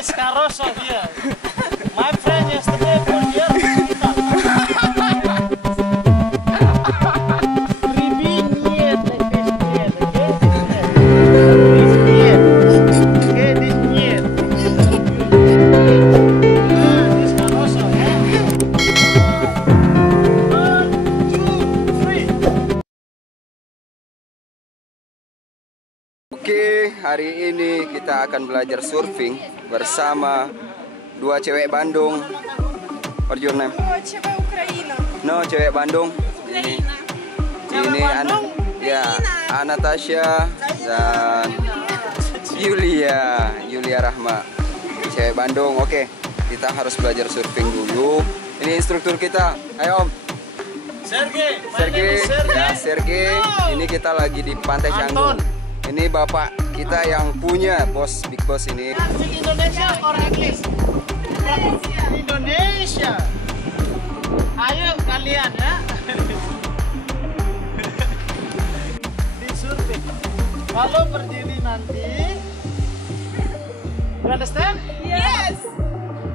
is Caroso here. My friend yesterday for here. Oke, hari ini kita akan belajar surfing bersama dua cewek Bandung. What's your name? Oh, cewek Ukraina. No, cewek Bandung. Ini ANATASYA dan Julia Rahma. Cewek Bandung. Oke, kita harus belajar surfing dulu. Ini instruktur kita. Ayo Om. Sergei. Sergei. Ini kita lagi di Pantai Canggu. Ini bapak kita yang punya big boss ini. Indonesia or English? Indonesia. Ayo kalian ya. Di surfing. Kalau berdiri nanti, you understand? Yes.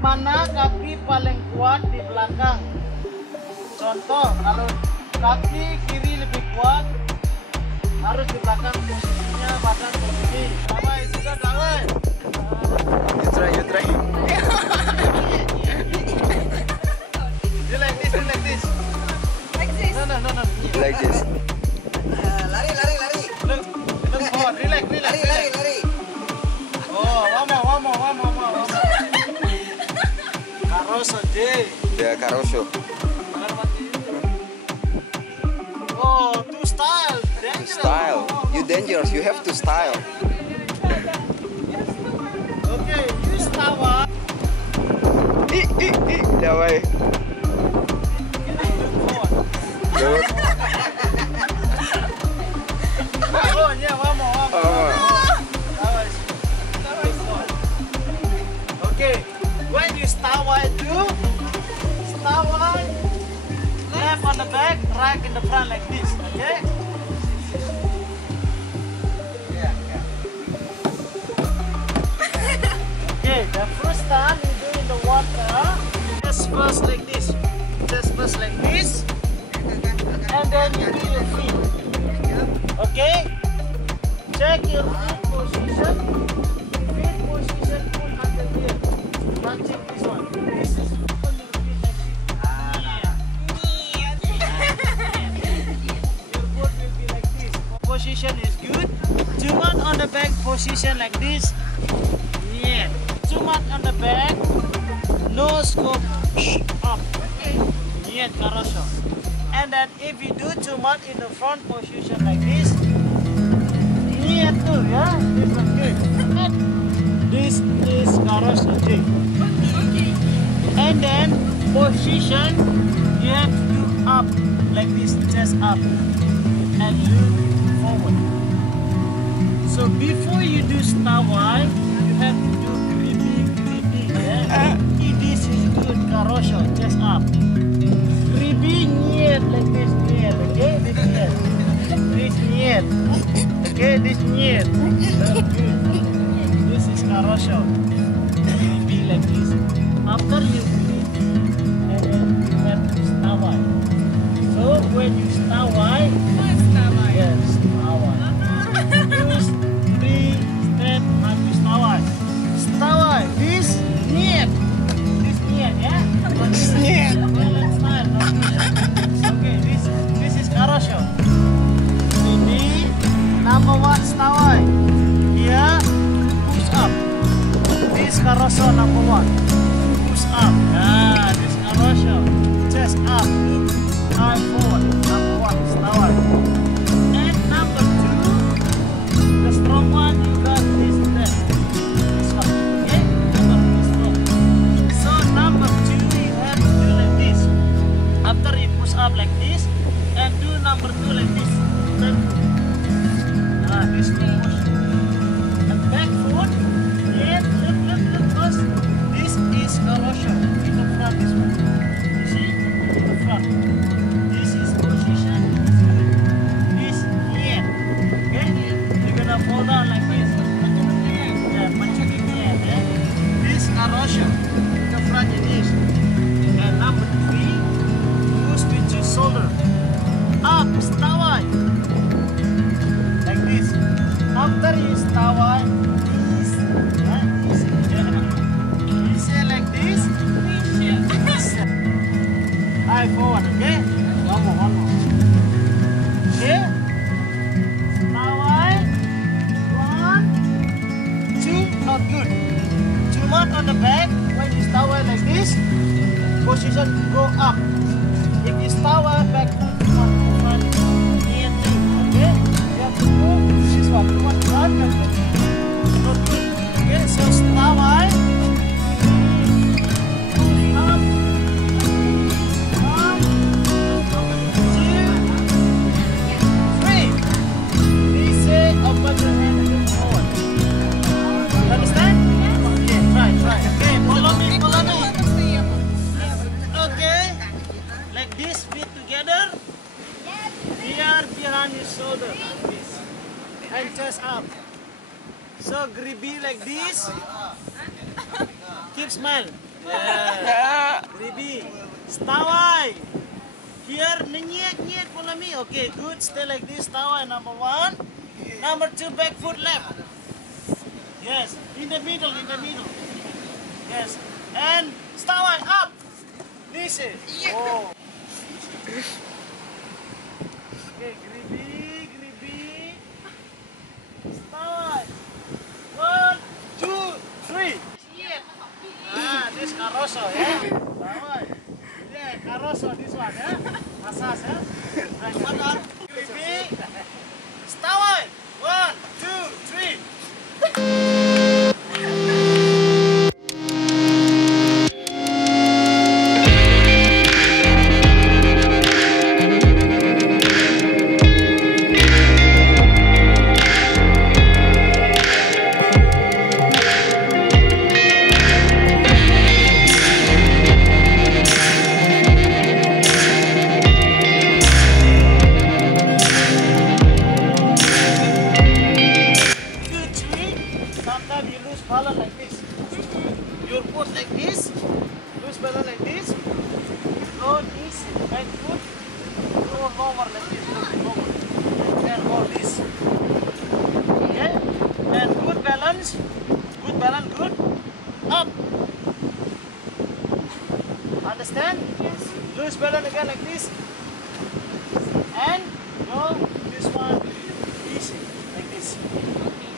Mana kaki paling kuat di belakang? Contoh, kalau kaki kiri lebih kuat, harus di belakang posisinya badan begini. Kawai, sudah kawai. You try. You like this. Like this. No. Like this. Lari. Look forward. Relax. Lari. Oh, one more. Caroso J. Ya, Caroso. Oh, too style. Dangerous. Style. You dangerous. You have to style. Okay, you style. Jawai. Good. Oh, yeah, one more. Okay, when you start wide, left on the back, right in the front like this, okay? Okay, the first time you do in the water, just first like this, and then you do your feet, okay? Check your feet position, pull until here, now check this one, this is open your feet like this, your foot will be like this, position is good, zoom out on the back position like this, yeah, zoom out on the back, nose go up, yeah, Caroso. And then if you do zoom out in the front position like this, yeah, too, yeah, this one good. This is Caroso J. And then position, you have to do up like this, chest up, and look forward. So before you do star wide, you have to do grippy, yeah. This is good, Caroso, chest up. Grippy, like this, okay, this nyet, okay, this nyet. Good. This is Caroso. Grippy like this. After you grip, and then you have to star wide. So when you star wide, yes, star wide. 2, 3 step and you star wide. Star wide. This nyet, yeah. This nyet. Okay, this is Caroso. Ini number 1 star wide. Here push up. This Caroso number 1. Push up. Ah, this Caroso. Chest up. Eye forward. Number 1 star wide. And number 2, the strong one, you got this step. This one. Okay? This one. So number 2, you have to do like this. After you push up like this, and do number 2 like this. Then, this one push. And back foot, yeah, look, close. This is Caroso. In the front, this one. You see? In the front. This is push Anastasya. The front it is. And number 3, push with your shoulder. Up, stawai. Like this. After you stawai, easy. Easy like this. Eye forward, okay? One more. Okay? Stawai. 1, 2, not good. Too much on the back. When you stawai like this, position go up. If you stawai back, near to, okay? You have to move this one. Too much front, not good. Okay, so stawai. Up. 1, 2, 3. This open your hand and look forward. Understand? Okay, try. Okay, follow me. Okay, like this, feet together. Here, behind your shoulder, like this. And chest up. So, gribi like this. Keep smile. Yeah. Gribi. Stawai. Here, nyet, follow me. Okay, good. Stay like this. Stawai, number 1. Number 2, back foot left. Yes, in the middle. Yes, and stawai up. This is. Oh. Okay, gribi. Stawai. 1, 2, 3. This carousel, yeah. Stawai. Yeah, carousel. This one, yeah. Asas, yeah. Right. Gribi. Stawai. 1, 2, 3. Good. Up. Understand? Yes. Loose balance again like this. And go this one. Easy. Like this.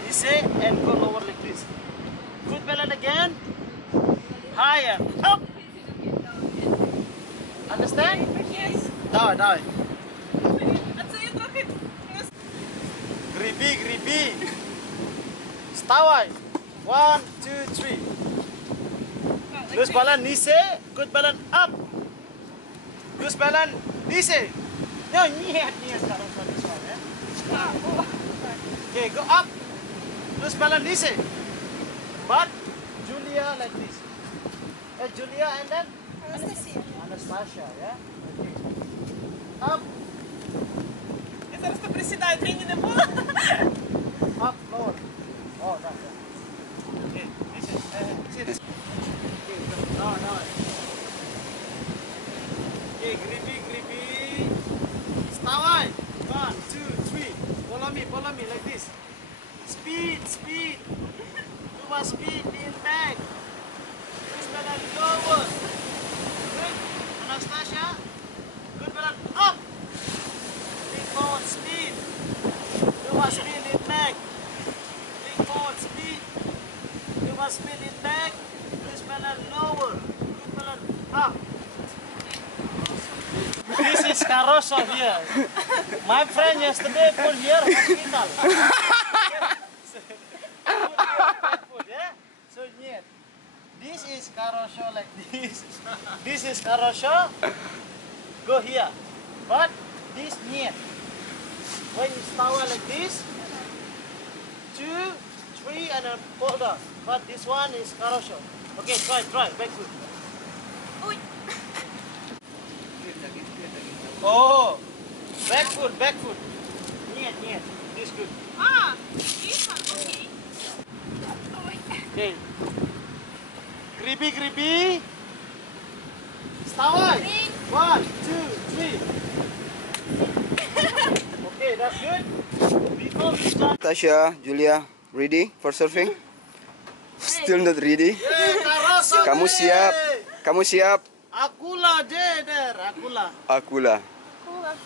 Easy and go lower like this. Good balance again. Higher. Up. Understand? Yes. Die. Gribi. Stawai. 1, 2, 3. Loose balance, nise. Good balance, up. Loose balance, nise. No, nyet sekarang for this one, Okay, go up. Loose balance, nise. But Julia like this. Julia and then Anastasya, yeah. Okay. Up. Я зараз поприсідаю, трені не було. Up, lower. Oh, that's. Okay, sit. Okay, no. Okay, gribi. Stawai. 1, 2, 3. Follow me like this. Speed. Too much speed in back. This balance lower. Good. Anastasya. Good balance up. Big forward speed. Too much speed in back. Big forward speed. You must spin it back. This balance lower. Good balance up. This is carousel here. My friend yesterday put here hospital. Yeah? So yeah. This is carousel like this. This is carousel. Go here. But this near. When you start like this, 2, 3 and then fold down. But this one is carousel. Okay, try. Back foot. Oh, back foot. Нет. This good. This one, okay. Okay. Creepy. Stawai. 1, 2, 3. Okay, that's good. Before we start. ANATASYA JULIA, ready for surfing? Still not ready. Kamu siap? Kamu siap? Akulah,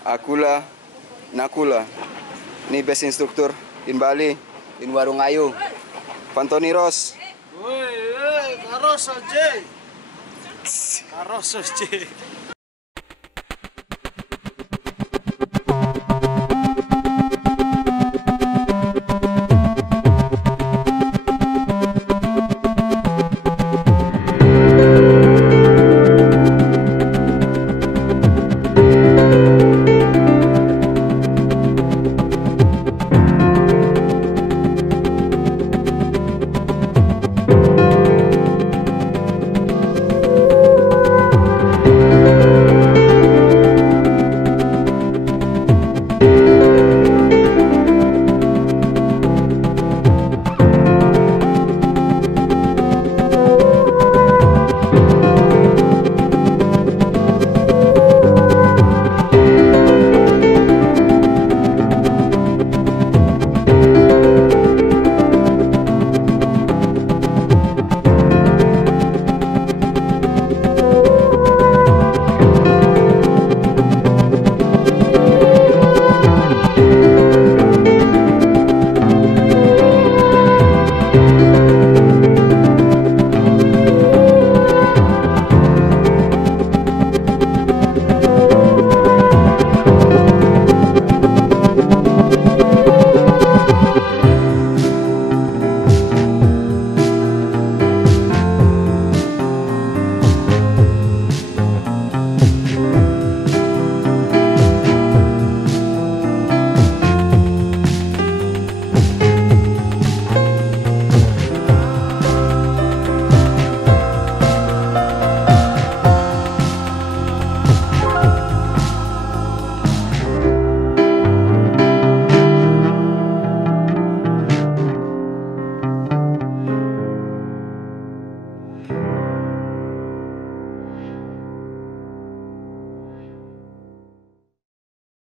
Akulah, Nakula. Ini best instructor in Bali, in Warung Ayu. FANTONI ROSS. Karoso J.